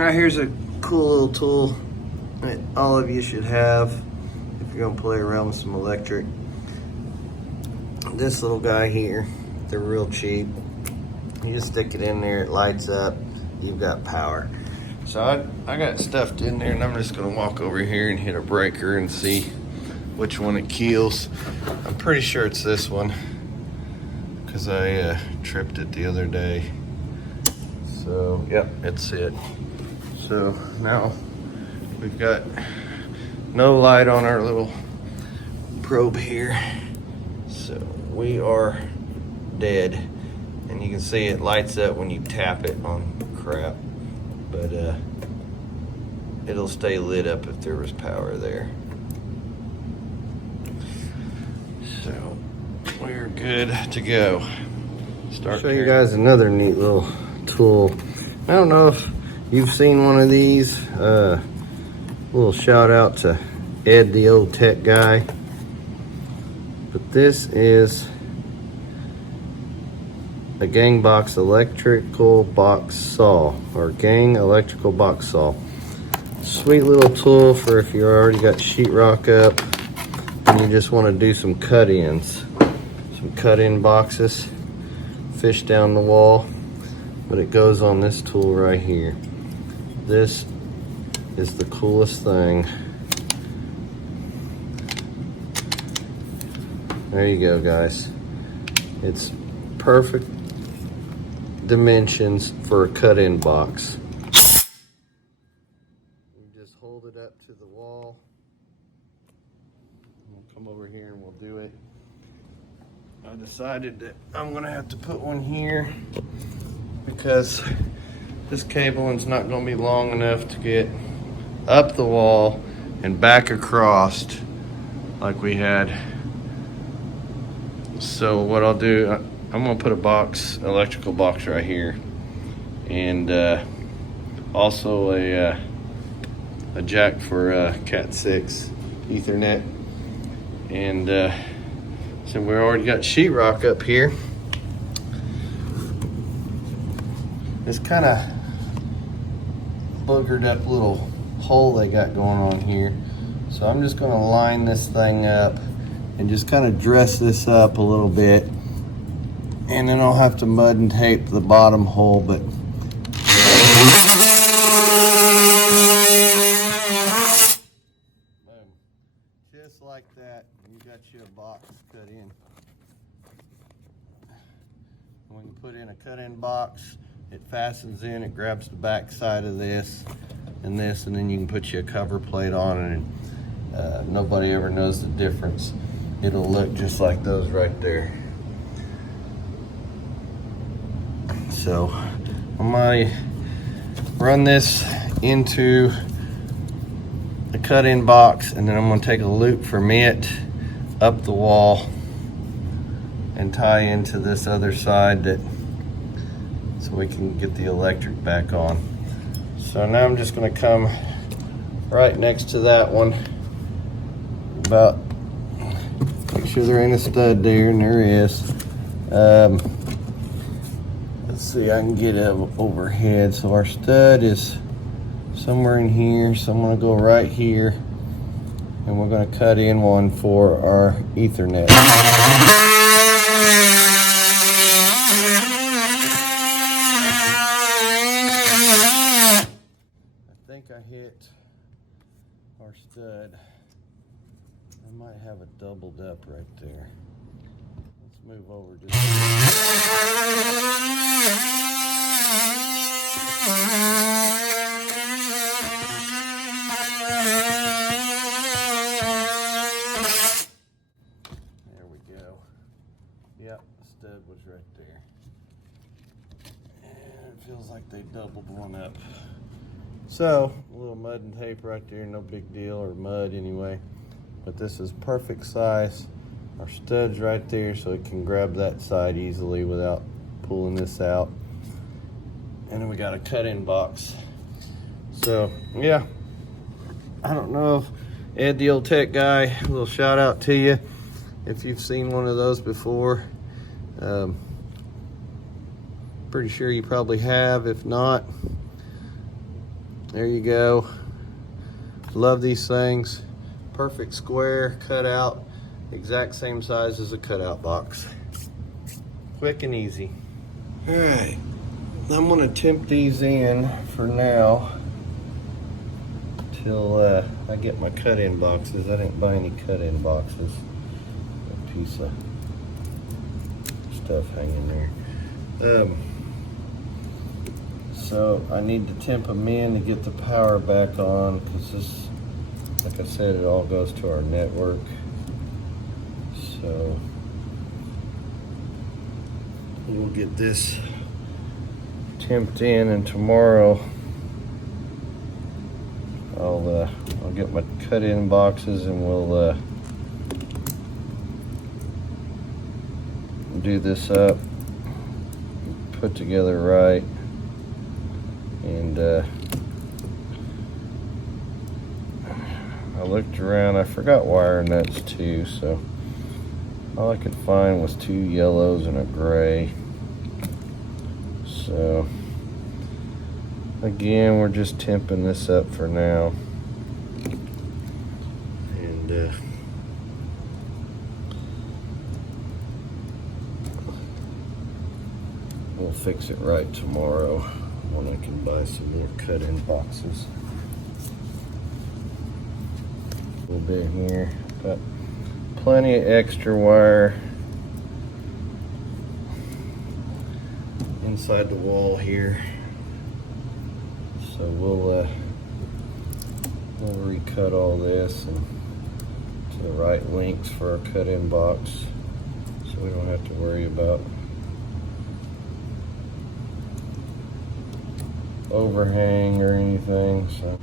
All right, here's a cool little tool that all of you should have if you're gonna play around with some electric. This little guy here, they're real cheap. You just stick it in there, it lights up, you've got power. So I got stuffed in there, and I'm just gonna walk over here and hit a breaker and see which one it keels. I'm pretty sure it's this one because I tripped it the other day. So, yep, it's it. So now we've got no light on our little probe here. So we are dead. And you can see it lights up when you tap it on crap. But it'll stay lit up if there was power there. So we're good to go. Start. Show you guys another neat little tool. I don't know if you've seen one of these. Little shout out to Ed, the old tech guy. But this is a gang box electrical box saw, or gang electrical box saw. Sweet little tool for if you already got sheetrock up and you just want to do some cut-ins. Some cut-in boxes, fish down the wall, but it goes on this tool right here. This is the coolest thing. There you go, guys. It's perfect dimensions for a cut-in box. You just hold it up to the wall. We'll come over here and we'll do it. I decided that I'm gonna have to put one here because this cabling's not gonna be long enough to get up the wall and back across like we had. So what I'll do, I'm gonna put a box, electrical box right here, and also a jack for Cat 6 Ethernet. And so we already got sheetrock up here. This kind of boogered up little hole they got going on here. So I'm just gonna line this thing up and just kind of dress this up a little bit. And then I'll have to mud and tape the bottom hole, but just like that, you got you a box cut in. When you put in a cut-in box, it fastens in, it grabs the back side of this, and then you can put you a cover plate on it, and nobody ever knows the difference. It'll look just like those right there. So I'm gonna run this into a cut-in box, and then I'm gonna take a loop from it up the wall and tie into this other side so we can get the electric back on. So now I'm just gonna come right next to that one, make sure there ain't a stud there, and there is. Let's see, I can get it overhead. So our stud is somewhere in here, so I'm gonna go right here, and we're gonna cut in one for our Ethernet. I think I hit our stud. I might have it doubled up right there. Let's move over just there we go. Yep, the stud was right there. And it feels like they doubled one up. So, a little mud and tape right there, no big deal, or mud anyway. But this is perfect size. Our stud's right there, so it can grab that side easily without pulling this out. And then we got a cut-in box. So, yeah. I don't know if Ed, the old tech guy, a little shout out to you if you've seen one of those before. Pretty sure you probably have. If not, There you go. Love these things. Perfect square cutout, exact same size as a cutout box. Quick and easy. All right, I'm gonna temp these in for now till I get my cut-in boxes. I didn't buy any cut-in boxes. A piece of stuff hanging there. So I need to temp them in to get the power back on, because this, like I said, it all goes to our network. So we'll get this temped in, and tomorrow I'll get my cut-in boxes, and we'll do this up, put together right, and I looked around. I forgot wire nuts too, so all I could find was 2 yellows and a gray. So again, we're just temping this up for now, and we'll fix it right tomorrow when I can buy some more cut-in boxes. A little bit here, got plenty of extra wire inside the wall here, so we'll recut all this and to the right lengths for our cut-in box, so we don't have to worry about overhang or anything. So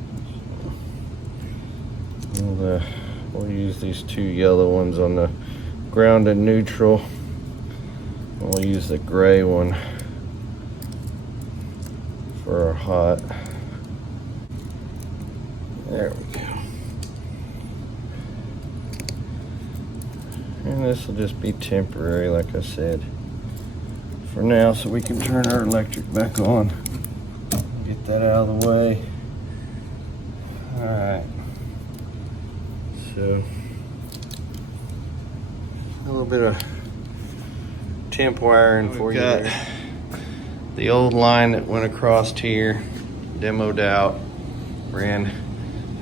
we'll use these 2 yellow ones on the ground and neutral. We'll use the gray one for our hot. There we go. And this will just be temporary, like I said, for now, so we can turn our electric back on. Get that out of the way. All right. So a little bit of temp wiring for you. Got the old line that went across here, demoed out, ran.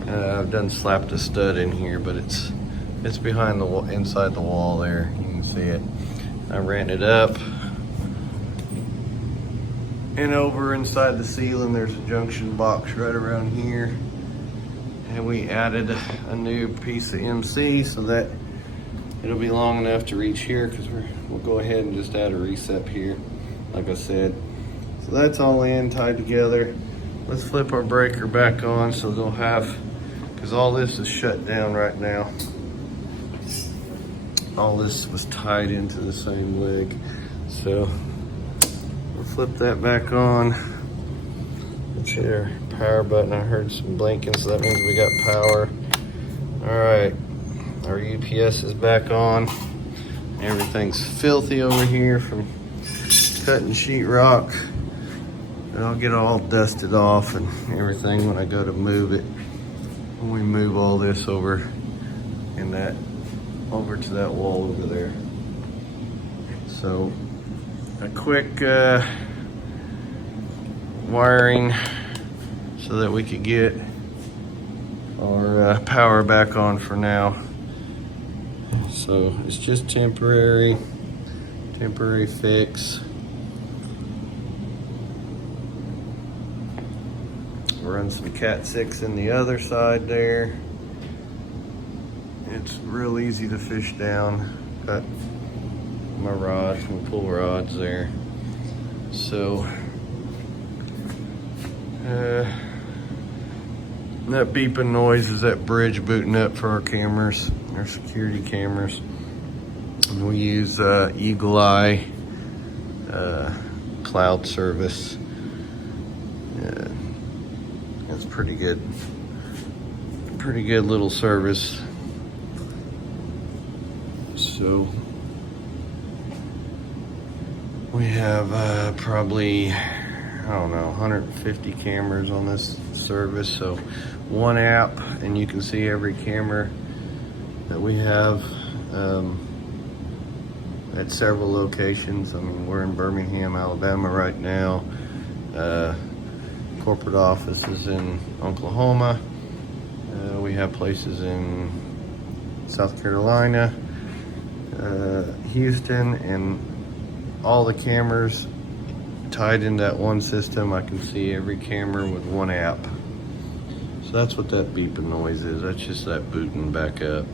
I've done slapped a stud in here, but it's behind the wall, inside the wall there. You can see it. I ran it up and over inside the ceiling. There's a junction box right around here, and we added a new piece of MC so that it'll be long enough to reach here, because we'll go ahead and just add a recep here, like I said. So that's all in, tied together. Let's flip our breaker back on so they'll have, because all this is shut down right now. All this was tied into the same leg. So we'll flip that back on. Let's hit our power button. I heard some blinking, so that means we got power. All right, our UPS is back on. Everything's filthy over here from cutting sheetrock. And I'll get all dusted off and everything when I go to move it. When we move all this over over to that wall over there. So a quick wiring so that we could get our power back on for now. So it's just temporary fix. Run some Cat 6 in the other side there. It's real easy to fish down. Got my rods, my pull rods there. So that beeping noise is that bridge booting up for our cameras, our security cameras. And we use Eagle Eye cloud service. It's pretty good little service. So we have probably, I don't know, 150 cameras on this service. So one app, and you can see every camera that we have at several locations. I mean, we're in Birmingham, Alabama right now. Corporate office is in Oklahoma. We have places in South Carolina, Houston, and all the cameras tied in that one system. I can see every camera with one app. So that's what that beeping noise is. That's just that booting back up.